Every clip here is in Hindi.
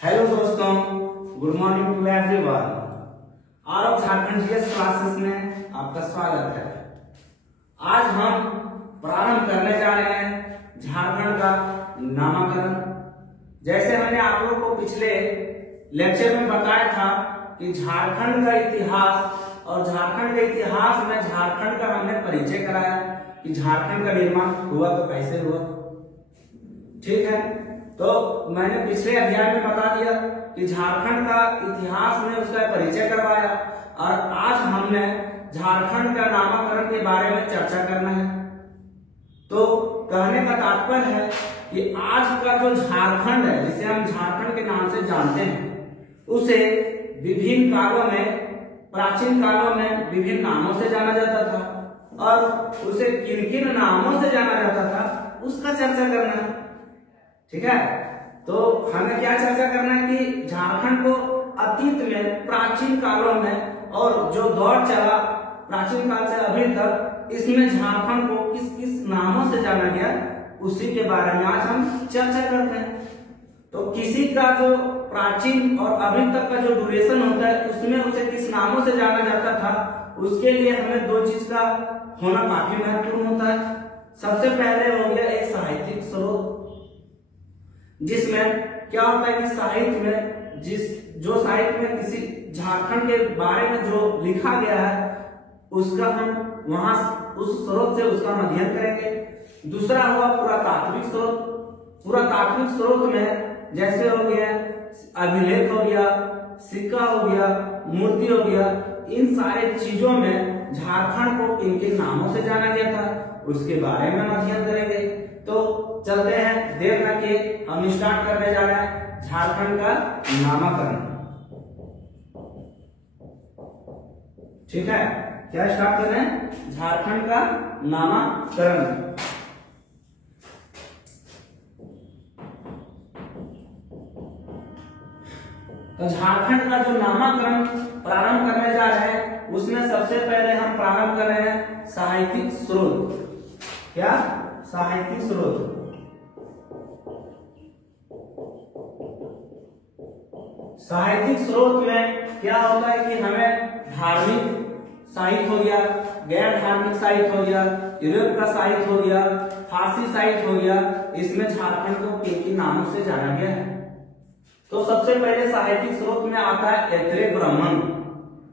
हेलो दोस्तों, good morning to everyone. Aarav Jharkhand GS classes में आपका स्वागत है। आज हम प्रारंभ करने जा रहे हैं झारखंड का नामकरण। जैसे हमने आप लोगों को पिछले लेक्चर में बताया था कि झारखंड का इतिहास और झारखंड के इतिहास में झारखंड का हमने परिचय कराया कि झारखंड का निर्माण हुआ तो कैसे हुआ। ठीक है, तो मैंने पिछले अध्याय में बता दिया कि झारखंड का इतिहास में उसका परिचय करवाया और आज हमने झारखंड का नामकरण के बारे में चर्चा करना है। तो कहने का तात्पर्य है कि आज का जो झारखंड है, जिसे हम झारखंड के नाम से जानते हैं, उसे विभिन्न कालों में, प्राचीन कालों में विभिन्न नामों से जाना जाता था और उसे किन किन नामों से जाना जाता था उसका चर्चा करना है। ठीक है, तो हमें क्या चर्चा करना है कि झारखंड को अतीत में, प्राचीन कालों में और जो दौर चला प्राचीन काल से अभी तक, इसमें झारखंड को किस किस नामों से जाना गया उसी के बारे में आज हम चर्चा करते हैं। तो किसी का जो प्राचीन और अभी तक का जो ड्यूरेशन होता है उसमें उसे किस नामों से जाना जाता था, उसके लिए हमें दो चीज का होना काफी महत्वपूर्ण होता है। सबसे पहले हो गया एक साहित्यिक स्रोत, जिसमें क्या होता है कि साहित्य में जो साहित्य में किसी झारखंड के बारे में जो लिखा गया है उसका हम वहां उस स्रोत से उसका अध्ययन करेंगे। दूसरा हुआ पुरातात्विक स्रोत। पुरातात्विक स्रोत में जैसे हो गया अभिलेख, हो गया सिक्का, हो गया मूर्ति, हो गया, इन सारे चीजों में झारखंड को किन किन नामों से जाना गया था उसके बारे में हम अध्ययन करेंगे। तो चलते हैं, देर न किए हम स्टार्ट करने जा रहे हैं झारखंड का नामकरण। ठीक है, क्या स्टार्ट कर रहे हैं? झारखंड का नामकरण। तो झारखंड का जो नामकरण प्रारंभ करने जा रहे हैं उसमें सबसे पहले हम प्रारंभ कर रहे हैं साहित्यिक स्रोत। क्या? साहित्यिक स्रोत। साहित्यिक स्रोत में क्या होता है कि हमें धार्मिक साहित्य हो गया, गैर धार्मिक साहित्य हो गया, यूरोप का साहित्य हो गया, फारसी साहित्य हो गया, इसमें झारखंड को किन नामों से जाना गया है। तो सबसे पहले साहित्यिक स्रोत में आता है ऐतरेय ब्राह्मण।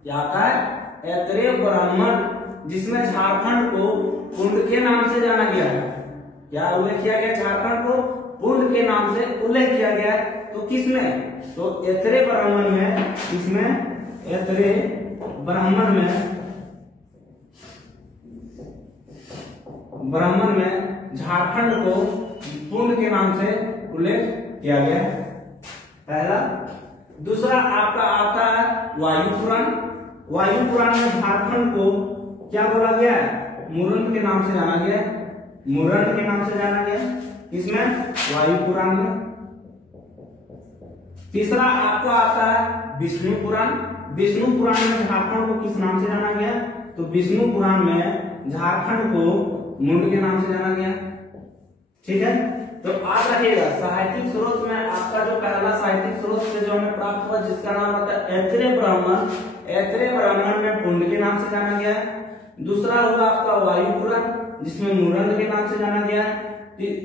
क्या आता है? ऐतरेय ब्राह्मण, जिसमें झारखंड को पुंड के नाम से जाना गया है। क्या उल्लेख किया गया? झारखंड को पुंड के नाम से उल्लेख किया गया है। तो किसमें? तो ऐतरेय ब्राह्मण में, इसमें ऐतरेय ब्राह्मण में झारखंड को पुंड के नाम से उल्लेख किया गया है, पहला। दूसरा आपका आता है वायु पुराण। वायु पुराण में झारखंड को क्या बोला गया है? मुरंड के नाम से जाना गया है। मुरंड के नाम से जाना गया इसमें वायु पुराण में। तीसरा आपको आता है विष्णु पुराण। विष्णु पुराण में झारखंड को किस नाम से जाना गया? तो विष्णु पुराण में झारखंड को मुंड के नाम से जाना गया। ठीक है, तो आप रखिएगा साहित्यिक स्रोत में आपका जो पहला साहित्यिक स्रोत से जो हमें प्राप्त हुआ, जिसका नाम होता है ऐतरेय ब्राह्मण। ऐतरेय ब्राह्मण में पुंड के नाम से जाना गया है। दूसरा हुआ आपका वायु पुराण, जिसमें मुरंड के नाम से जाना गया है।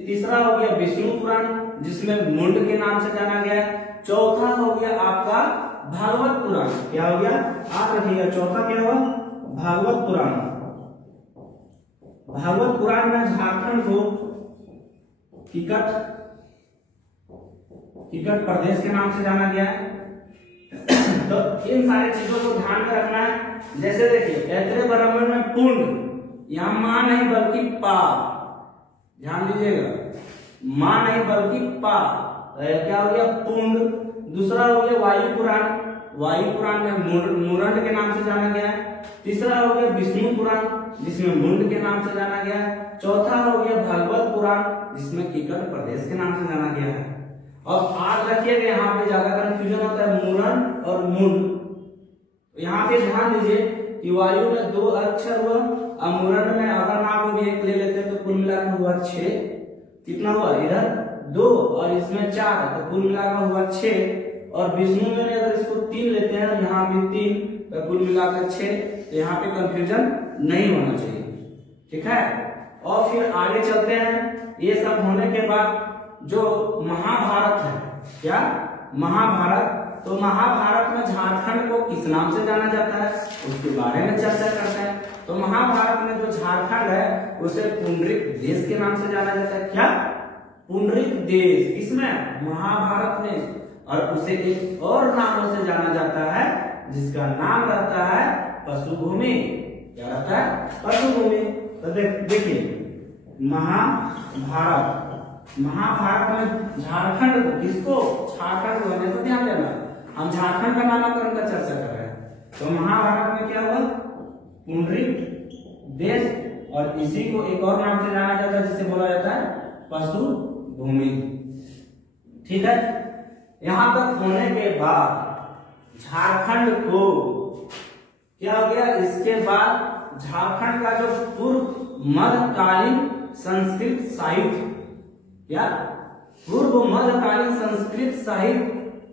तीसरा हो गया विष्णु पुराण, जिसमें मुंड के नाम से जाना गया है। चौथा हो गया आपका भागवत पुराण। क्या हो गया? आप रखिएगा, चौथा क्या हुआ? भागवत पुराण। भागवत पुराण में झारखंड को किकट प्रदेश के नाम से जाना गया है। तो इन सारी चीजों को ध्यान में रखना है। जैसे देखिए ऐतरेय ब्राह्मण में पुंड, यहाँ मां नहीं बल्कि पा, ध्यान दीजिएगा, मां नहीं बल्कि पा, क्या हो गया? पुंड। दूसरा हो गया वायु पुराण। वायु पुराण में मुरंड के नाम से जाना गया है। तीसरा हो गया विष्णु पुराण, जिसमें मुंड के नाम से जाना गया है। चौथा हो गया भागवत पुराण, जिसमें किकट प्रदेश के नाम से जाना गया है। और आज रखिएगा, यहाँ पे ज्यादा कंफ्यूजन होता है मुरंड और मुंड। यहाँ पे ध्यान दीजिए कि वायु में 2 अक्षर हुआ और मुरंड में अगर नाम भी एक ले लेते तो कुल मिलाकर हुआ 6। कितना हुआ? इधर 2 और इसमें 4, तो कुल मिलाकर हुआ 6। और विष्णु में अगर इसको 3 लेते हैं, यहाँ भी 3, तो कुल मिलाकर 6, तो यहाँ पे कंफ्यूजन नहीं होना चाहिए। ठीक है, और फिर आगे चलते हैं। ये सब होने के बाद जो महाभारत है, क्या महाभारत, तो महाभारत में झारखंड को किस नाम से जाना जाता है उसके बारे में चर्चा करते हैं। तो महाभारत में जो झारखंड है उसे पुंडरीक देश के नाम से जाना जाता है। क्या पुंडरीक देश, इसमें महाभारत में, और उसे एक और नामों से जाना जाता है जिसका नाम रहता है पशुभूमि। क्या रहता है? पशुभूमि। तो देखिए महाभारत, महाभारत में झारखंड को, किसको? झारखंड को, तो ध्यान देना हम झारखंड का नामकरण का चर्चा कर रहे हैं। तो महाभारत में क्या हुआ? पुंडरीक देश, और इसी को एक और नाम से जाना जाता है जिसे बोला जाता है पशु भूमि। ठीक है, यहां तक होने के बाद झारखंड को क्या हो गया? इसके बाद झारखंड का जो पूर्व मध्यकालीन संस्कृत साहित्य, क्या पूर्व मध्यकालीन संस्कृत साहित्य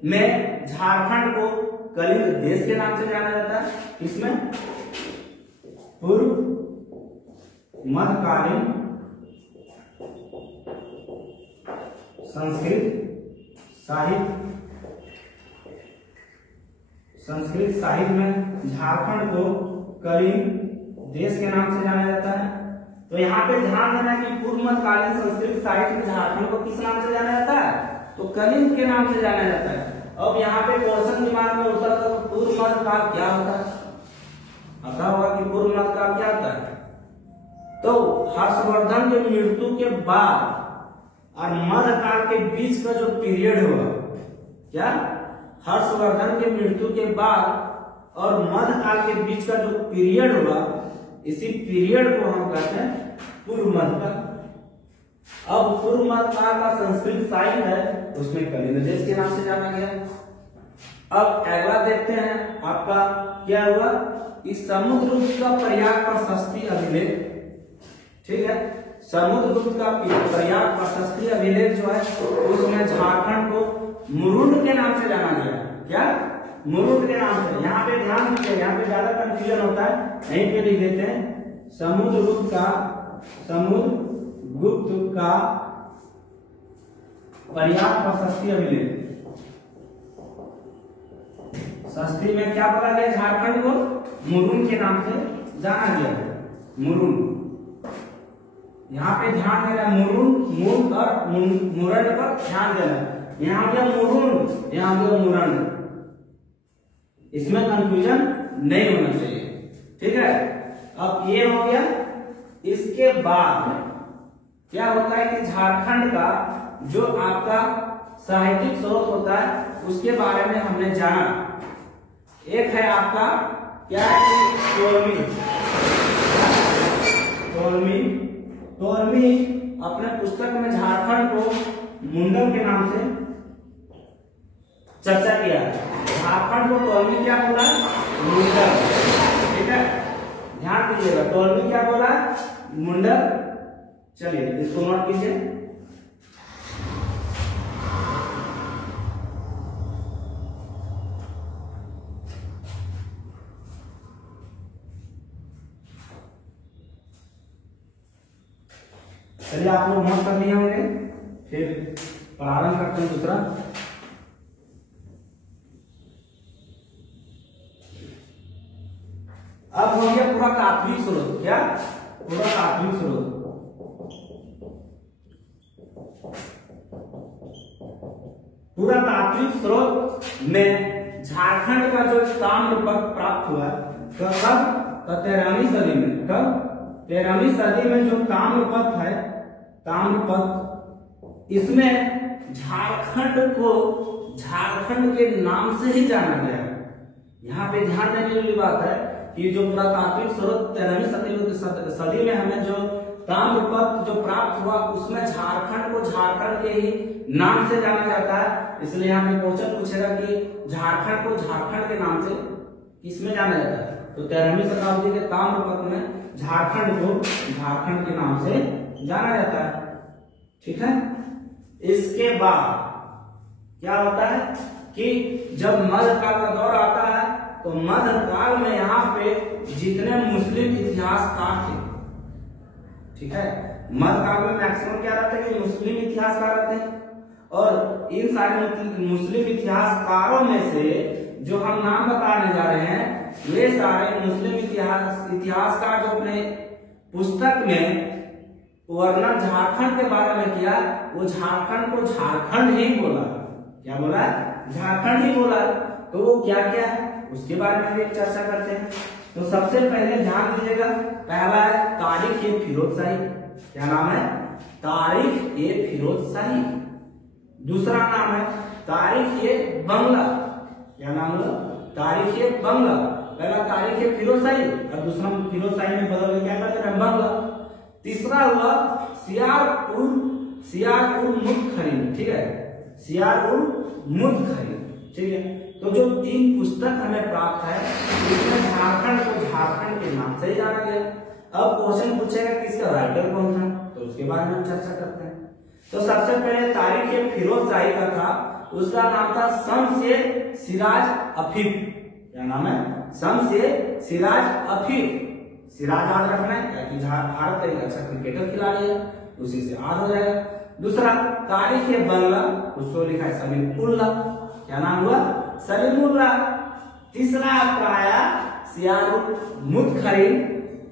में झारखंड को कलिंग देश के नाम से जाना जाता है। इसमें पूर्व मध्यकालीन संस्कृत साहित्य में झारखंड को कलिंग देश के नाम से जाना जाता है। तो यहाँ पे ध्यान देना कि पूर्व मध्यकालीन संस्कृत साहित्य में झारखंड को किस नाम से जाना जाता है? तो कलिंग के नाम से जाना जाता है। अब यहाँ पे क्वेश्चन दिमाग में उठता है, तो पूर्व मध्यकाल क्या होता है? पता होगा कि पूर्व मध्यकाल क्या होता है? तो हर्षवर्धन के मृत्यु के बाद और मध्यकाल के बीच का जो पीरियड हुआ, क्या हर्षवर्धन के मृत्यु के बाद और मध्यकाल के बीच का जो पीरियड हुआ, इसी पीरियड को हम कहते हैं पूर्व मध्यकाल। अब पूर्व मध्यकाल का संस्कृत साहित्य है, उसमें कलिंग देश के नाम से जाना गया। अब अगला देखते हैं आपका क्या हुआ? इस समुद्रगुप्त का प्रयाग प्रशस्ति अभिलेख। ठीक है, समुद्रगुप्त का प्रयाग प्रशस्ति अभिलेख जो है उसमें झारखंड को मुरुंड के नाम से जाना गया। क्या मुरुंड के नाम से? यहाँ पे ध्यान दीजिए, यहाँ पे ज्यादा कंफ्यूजन होता है, यहीं पे लिख देते हैं समुद्रगुप्त का प्रयाग प्रशस्ति अभिलेख। शस्त्री में क्या बोला गया? झारखंड को मुरुंड के नाम से जाना गया। मुरुंड, यहाँ पे ध्यान देना, मुरुंड, मुंड और मुरंड पर ध्यान देना। यहाँ गया मुरुंड, यहाँ गया मुरंड, इसमें कंफ्यूजन नहीं होना चाहिए। ठीक है, अब ये हो गया। इसके बाद क्या होता है कि झारखंड का जो आपका साहित्यिक स्रोत होता है उसके बारे में हमने जाना। एक है आपका क्या है? तोलमी अपने पुस्तक में झारखंड को मुंडम के नाम से चर्चा किया। झारखंड को तोलमी क्या बोला? मुंडम। ठीक है, ध्यान दीजिएगा, तोलमी क्या बोला? मुंडम। चलिए इसको नोट कीजिए। चलिए आप लोग नोट कर लिए होंगे, फिर प्रारंभ करते हैं दूसरा। अब हो गया पूरा तात्विक स्रोत। क्या? पूरा तात्विक स्रोत। पूरा तात्विक स्रोत में झारखंड का जो ताम्रपत्र प्राप्त हुआ कब? 13वीं सदी में। कब? 13वीं सदी में जो ताम्रपत्र है, ताम्रपत्र, इसमें झारखंड को झारखंड के नाम से ही जाना गया। यहाँ पे ध्यान देने वाली बात है कि जो पुरातात्विक स्रोत 13वीं सदी में हमें जो ताम्रपत्र जो प्राप्त हुआ उसमें झारखंड को झारखंड के ही नाम से जाना जाता है। इसलिए यहाँ पे क्वेश्चन पूछेगा कि झारखंड को झारखंड के नाम से किसमें जाना जाता है? तो 13वीं शताब्दी के ताम्रपत्र में झारखंड को झारखंड के नाम से जाना जाता है। ठीक है, इसके बाद क्या होता है कि जब मध्यकाल का दौर आता है तो मध्यकाल में यहाँ पे जितने मुस्लिम इतिहासकार थे, ठीक है, मध्यकाल में मैक्सिमम क्या रहता है कि मुस्लिम इतिहासकार रहते हैं, और इन सारे मुस्लिम इतिहासकारों में से जो हम नाम बताने जा रहे हैं वे सारे मुस्लिम इतिहासकार जो अपने पुस्तक में वर्णन झारखंड के बारे में किया, वो झारखंड को झारखंड ही बोला। क्या बोला? झारखंड ही बोला। तो वो क्या क्या है उसके बारे में भी चर्चा करते हैं। तो सबसे पहले ध्यान दीजिएगा, पहला है तारीख ए फिरोज शाही। क्या नाम है? तारीख ए फिरोज शाही। दूसरा नाम है तारीख ए बंगला। क्या नाम है? तारीख ए बंगला। पहला तारीख ए फिरोज शाही और दूसरा फिरोज शाही में बदल के क्या करते हैं? बंगला। तीसरा हुआ सियार उल मुदखरीन। ठीक है, सियार उल मुदखरीन। ठीक है, तो जो 3 पुस्तक हमें प्राप्त है इसमें झारखंड को झारखंड के नाम से ही जाना गया। अब क्वेश्चन पूछेगा कि इसका राइटर कौन था, तो उसके बारे में चर्चा करते हैं। तो सबसे पहले तारीख ए फिरोज शाही का था, उसका नाम था शम्स ए सिराज अफीफ। क्या नाम है? शम्स ए सिराज अफीफ। सिराज याद रखना है क्योंकि भारत का एक अच्छा क्रिकेटर खिलाड़ी है, उसी से याद हो जाएगा। दूसरा तारीख ए बंगला, उसको लिखा है सलीमुल्लाह। क्या नाम हुआ? सलीमुल्लाह। तीसरा आपका आया सियार उल मुदखरीन।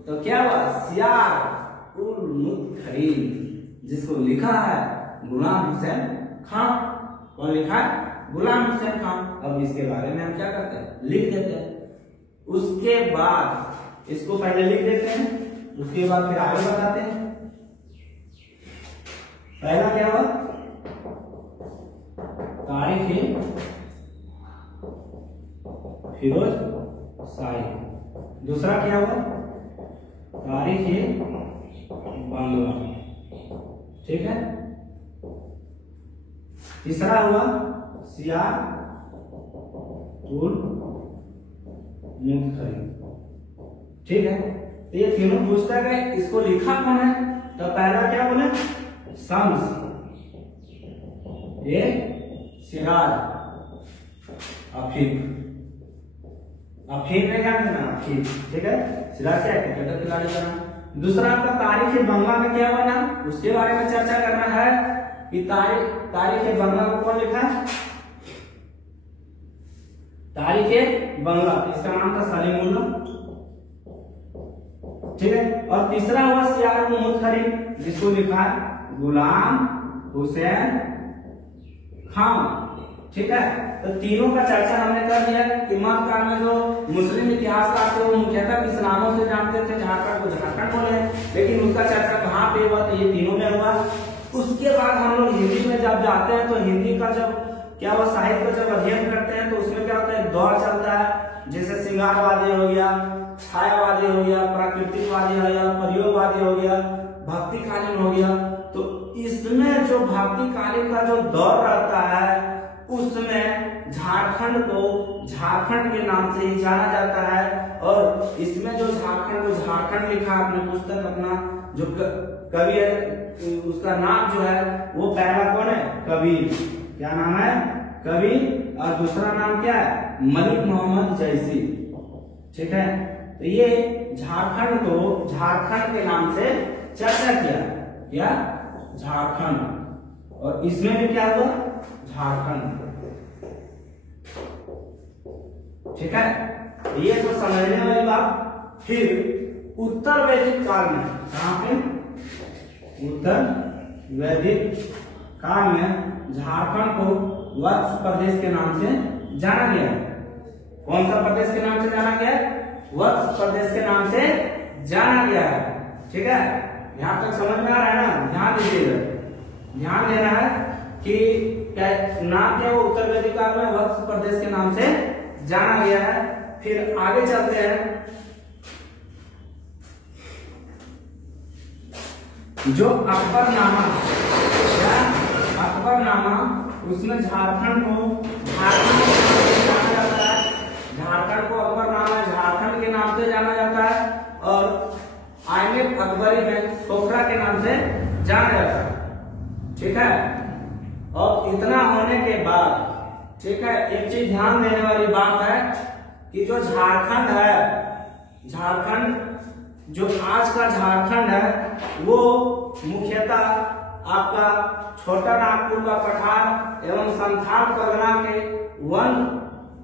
तो क्या हुआ? सियार उल मुदखरीन, जिसको लिखा है गुलाम हुसैन खान। कौन लिखा है? गुलाम हुसैन खान। अब इसके बारे में हम क्या करते हैं? लिख देते हैं। उसके बाद इसको पहले लिख देते हैं, उसके बाद फिर आगे बताते हैं। पहला क्या हुआ? तारीख ए फिरोज शाही। दूसरा क्या हुआ? तारीख ए बंगला। ठीक है। तीसरा हुआ सियार उल मुदखरीन। ठीक है, तो ये तीनों पुस्तक है, इसको लिखा कौन है? तो पहला क्या बोले? शम्स ए सिराज अफीफ। अफीफ ने क्या करना? अफीफ। ठीक है, सिराज से क्रिकेटर खिलाड़ी का नाम। दूसरा आपका तारीख ए बंगला में क्या बना, उसके बारे में चर्चा करना है कि तारीख ए बंगला को कौन लिखा है? तारीख ए बंगला, इसका नाम था सलीमुल्लाह। ठीक है, और तीसरा हुआ सियार उल मुदखरीन, जिसको लिखा है गुलाम हुसैन खान। ठीक है, तो तीनों का चर्चा हमने कर दिया कि मध्यकाल में जो मुस्लिम इतिहासकार थे वो मुख्यतः किस नामों से जानते थे? झारखंड को झारखंड बोले, लेकिन उसका चर्चा कहाँ पे हुआ? तो ये तीनों में हुआ। उसके बाद हम लोग हिंदी में जब जाते हैं तो हिंदी का जब क्या हुआ, साहित्य को जब अध्ययन करते हैं तो उसमें क्या होता है? दौर चलता है, जैसे श्रृंगारवादी हो गया, छायावादी हो गया, प्राकृतिकवादी हो गया, प्रयोगवादी हो गया, भक्तिकालीन हो गया। तो इसमें जो भक्तिकालीन का जो दौर रहता है उसमें झारखंड को झारखंड के नाम से ही जाना जाता है। और इसमें जो झारखंड को झारखंड लिखा अपने पुस्तक, अपना जो कवि है उसका नाम जो है वो पहला कौन है? कबीर। क्या नाम है? कबीर। और दूसरा नाम क्या है? मलिक मोहम्मद जैसी। ठीक है, तो ये झारखंड को झारखंड के नाम से चर्चा किया। क्या? झारखंड। और इसमें भी क्या हुआ? झारखंड। ठीक है, ये तो समझने वाली बात। फिर उत्तर वैदिक काल में, कहां पे? उत्तर वैदिक काल में झारखंड को वत्स प्रदेश के नाम से जाना गया। कौन सा प्रदेश के नाम से जाना गया? वत्स प्रदेश के नाम से जाना गया है। ठीक है, यहां तक समझ में आ रहा है ना? ध्यान दीजिएगा, ध्यान देना है कि क्या नाम क्या? वो उत्तर वैदिक काल में वत्स प्रदेश के नाम से जाना गया है। फिर आगे चलते हैं, जो अकबरनामा, अकबरनामा, उसमें झारखंड को झारखंड के नाम से जाना जाता है। झारखंड को अकबरनामा झारखंड के नाम से जाना जाता है। और आइने अकबरी में पोखरा के नाम से जाना जाता है। ठीक है, और इतना होने के बाद ठीक है। एक चीज ध्यान देने वाली बात है कि जो झारखंड है, झारखंड जो आज का झारखंड है वो मुख्यतः आपका छोटा नागपुर का पठार एवं संथाल परगना के वन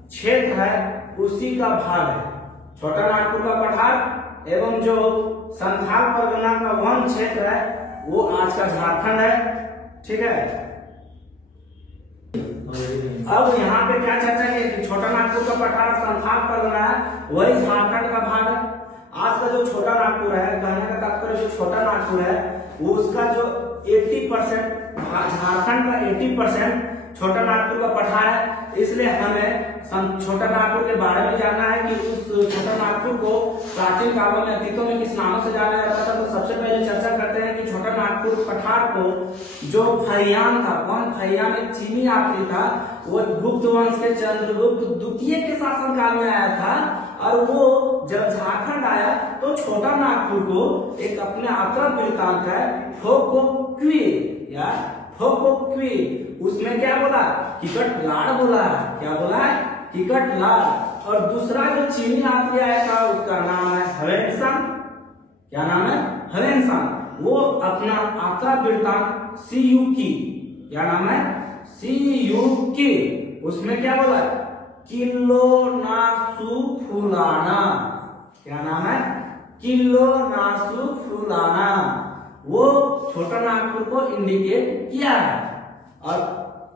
क्षेत्र है उसी का भाग है। छोटा नागपुर का पठार एवं जो संथाल परगना का वन क्षेत्र है वो आज का झारखंड है, ठीक है। अब यहाँ पे क्या चर्चा की कि छोटा नागपुर का पठार संथाल परगना है वही झारखंड का भाग है। आज का जो छोटा नागपुर है, कहने का तात्पर्य जो छोटा नागपुर है वो उसका जो 80% झारखंड का 80% छोटा नागपुर का पठार है। इसलिए हमें छोटा नागपुर के बारे में जानना है कि उस छोटा नागपुर को प्राचीन कालों में अतीतों में किस नामों से जाना जाता था। तो सबसे पहले चर्चा करते हैं कि छोटा नागपुर पठार को जो फहियान था, कौन फहियान एक चीनी यात्री था, वो गुप्त वंश के चंद्रगुप्त द्वितीय के शासनकाल में आया था और वो जब झारखंड आया तो छोटा नागपुर को एक अपने यात्रा वृत्तांत है ठोकोक्वी या ठोकोक्वी, उसमें क्या बोला, टिकट लाड़ बोला है। क्या बोला है, टिकट लाड़। और दूसरा जो चीनी यात्री आया था उसका नाम है ह्वेनसांग। क्या नाम है, ह्वेनसांग। वो अपना यात्रा वृत्तांत सीयूकी, क्या नाम है, सीयूकी, उसमें क्या बोला, किलो नासु फुलाना। क्या नाम है, किलो नासु फुलाना। वो छोटा नागपुर को इंडिकेट किया है और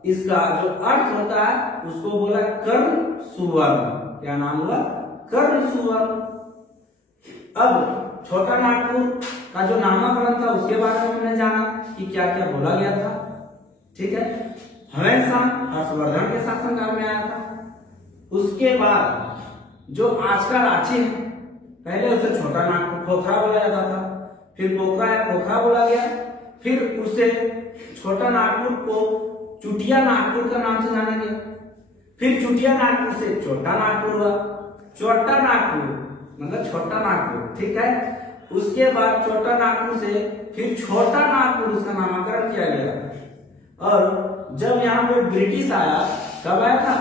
इसका जो अर्थ होता है उसको बोला कर्ण सुवर्ण। क्या नाम हुआ, कर्ण सुवर्ण। अब छोटा नागपुर का जो नामकरण था उसके बारे में हमने जाना कि क्या क्या बोला गया था, ठीक है। ह्वेनसांग हर्षवर्धन के शासनकाल में आया था। उसके बाद जो आज का रांची है, पहले उसे छोटा नागपुर पोखरा बोला जाता था, फिर पोखरा या पोखरा बोला गया, फिर उसे छोटा नागपुर को चुटिया नागपुर का नाम से जाना गया, फिर चुटिया नागपुर से छोटा नागपुर हुआ, छोटा नागपुर मतलब छोटा नागपुर, ठीक है। उसके बाद छोटा नागपुर से फिर छोटा नागपुर उसका नामकरण किया गया। और जब यहाँ पे ब्रिटिश आया, कब आया था,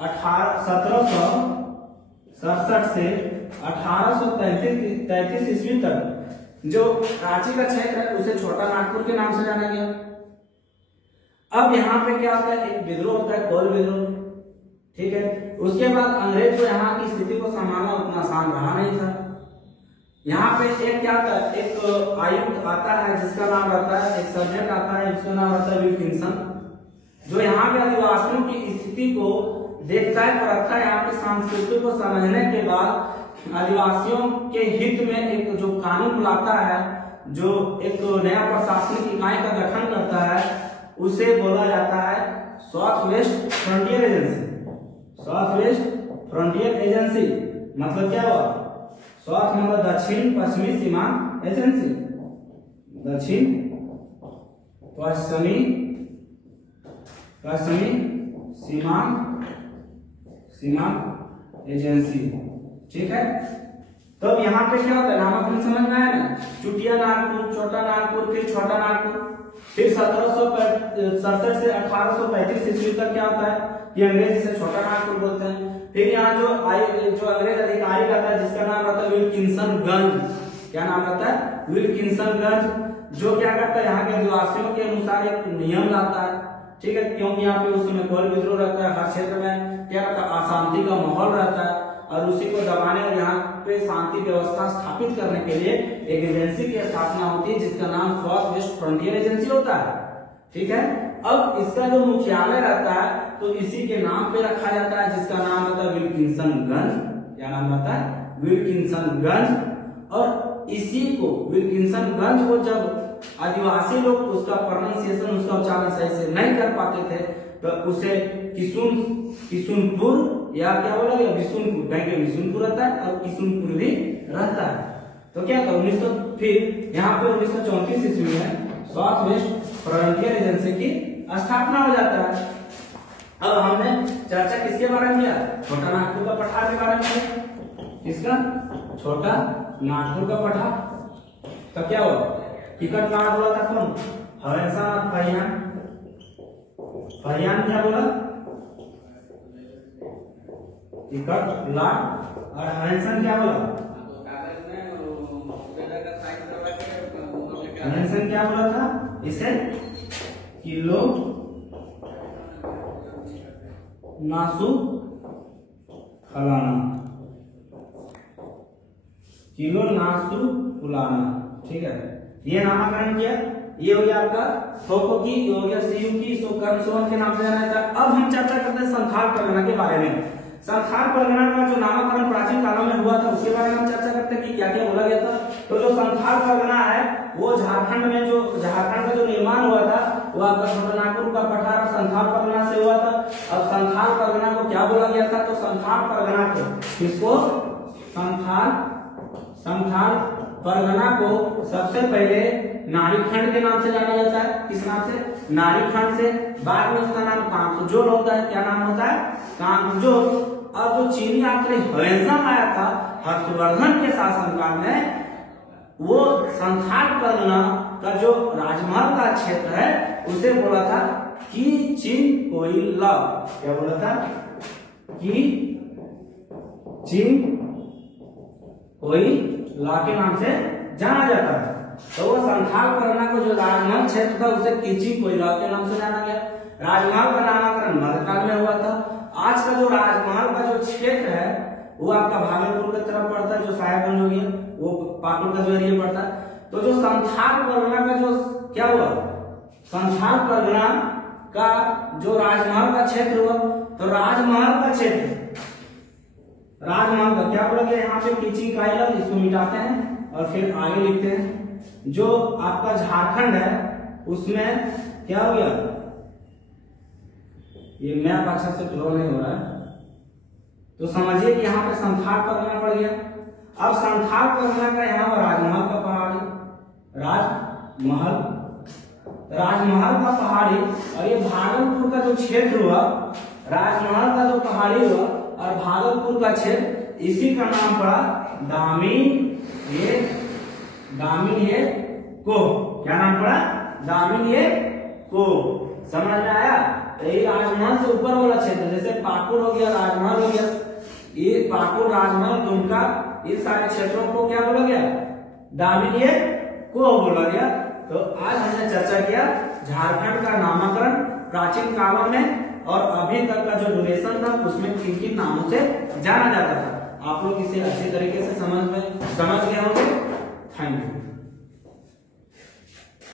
1767 से 1833 ईस्वी तक जो रांची का क्षेत्र है उसे छोटा नागपुर के नाम से जाना गया। अब यहाँ पे क्या होता है, एक विद्रोह होता है, कोल विद्रोह, ठीक है। उसके बाद अंग्रेज को यहाँ की स्थिति को संभालना उतना आसान रहा नहीं था। यहाँ पे एक क्या आता है, एक आयुक्त आता है जिसका नाम रहता है, एक सर्जन आता है जिसका नाम रहता है विल्किंसन, जो यहाँ के आदिवासियों की स्थिति को देखता है, परखता है। यहाँ की संस्कृति को समझने के बाद आदिवासियों के हित में एक जो कानून लाता है, जो एक नया प्रशासनिक इकाई का गठन करता है, उसे बोला जाता है south west frontier agency. South west frontier agency मतलब क्या हुआ, साउथ मतलब दक्षिण पश्चिमी सीमांत एजेंसी, दक्षिण पश्चिमी सीमांत एजेंसी, ठीक है। तो अब यहाँ पे क्या होता है, नामकरण समझ में आया ना, चुटिया नागपुर, छोटा नागपुर, फिर छोटा नागपुर, फिर 1767 से 1835 ईस्वी तक क्या होता है कि अंग्रेज इसे छोटा नागपुर बोलते हैं। फिर यहाँ जो अंग्रेज अधिकारी रहता है जिसका नाम रहता है विल्किंसनगंज। क्या नाम रहता है, विल्किंसनगंज, जो क्या करता है, यहाँ के आदिवासियों के अनुसार एक नियम लाता है, ठीक है। क्योंकि यहाँ पे उस समय कोल विद्रोह रहता है, हर क्षेत्र में क्या रहता है, अशांति का माहौल रहता है, और उसी को दबाने और यहाँ पे शांति व्यवस्था स्थापित करने के लिए एक एजेंसी की स्थापना होती है जिसका नाम साउथ वेस्ट फ्रंटियर एजेंसी होता है, ठीक है। अब इसका जो मुख्यालय रहता है तो इसी के नाम पे रखा जाता है जिसका नाम रहता है विल्किंसनगंज। क्या नाम रहता है, विल्किंसनगंज। और इसी को विल्किंसनगंज को जब आदिवासी लोग उसका प्रोनाउंसिएशन, उसका उच्चारण सही से नहीं कर पाते थे तो उसे किशुनपुर या क्या बोला गया, विशुनपुर, कहीं विशुनपुर रहता है और किशुनपुर भी रहता है। तो क्या था 1900, फिर यहाँ पे 1934 ईस्वी में साउथ वेस्ट फ्रंटियर एजेंसी की स्थापना हो जाता है। अब हमने चर्चा किसके बारे में किया, छोटा नागपुर का पठार के बारे में किया। किसका, छोटा नागपुर का पठार। तो क्या हुआ, टिकट कहाँ बोला था, कौन, हरेंसा फहियान। फहियान क्या बोला, टिकट लाट। और हरेंसन क्या बोला? हरेंसन क्या बोला था? इसे किलो नासु खलाना, किलो नासु फुलाना। ठीक है, ये नामकरण किया। ये हो गया आपका फोको की, ये हो गया सीयू की, सोकन के नाम से जाना जाता है। अब हम चर्चा करते हैं संथाल परगना के बारे में। संथाल परगना का जो नामकरण प्राचीन कालों में हुआ था उसके बारे में हम चर्चा करते हैं कि क्या क्या बोला गया था। तो जो संथाल परगना है वो झारखंड में, जो झारखंड का जो निर्माण हुआ था वो आपका छोटानागपुर का पठार संथाल परगना से हुआ था। अब संथाल परगना को क्या बोला गया था? तो संथाल परगना को, किसको? संथाल परगना को सबसे पहले नारीखंड के नाम से जाना जाता है। किस नाम से? नारीखंड से। बाद में उसका नाम कांकजोल होता है। क्या नाम होता है? कांकजोल। अब जो चीनी यात्री ह्वेनसांग आया था हर्षवर्धन के शासनकाल में, वो संथाल परगना का जो राजमहल का क्षेत्र है उसे बोला था कि चिन कोइला। क्या बोला था? कि चिन कोइला के नाम से जाना जाता है। तो वो संथाल परगना को जो राजमहल क्षेत्र था उसे किची कोइला के नाम से जाना गया। राजमहल का नामकरण मध्यकाल में हुआ था। आज का जो राजमहल का जो क्षेत्र है वो आपका भागलपुर की तरफ पड़ता है, जो साहेबगंज हो गया वो पाकुड़ का जो एरिया पड़ता है। तो जो संथाल परगना का जो क्या हुआ, संथाल परगना का जो राजमहल का क्षेत्र हुआ, तो राजमहल का क्षेत्र, राजमहल का क्या बोला गया यहाँ पे? किची कोइला। इसको मिटाते हैं और फिर आगे लिखते हैं। जो आपका झारखंड है उसमें क्या हो गया, ये मैप अच्छा से ड्रॉ नहीं हो रहा है तो समझिए कि यहाँ पे संथाल परगना पड़ गया। अब संथाल परगना का यहाँ पर राजमहल का पहाड़ी, राजमहल का पहाड़ी, और ये भागलपुर का जो क्षेत्र हुआ, राजमहल का जो पहाड़ी हुआ और भागलपुर का क्षेत्र, इसी का नाम पड़ा दामिन ये को। क्या नाम पड़ा? दामिन ये को। समझ में आया? यही राजमहल से ऊपर वाला क्षेत्र, जैसे पाकुड़ हो गया, राजमहल हो गया, ये पाकुड़, राजमहल, दुमका, इन सारे क्षेत्रों को क्या बोला गया? दामिन ये को बोला गया। तो आज हमने चर्चा किया झारखंड का नामकरण प्राचीन कालों में और अभी तक का जो ड्यूरेशन था उसमें किन किन नामों से जाना जाता था। आप लोग इसे अच्छी तरीके से समझ गए होंगे। Thank you.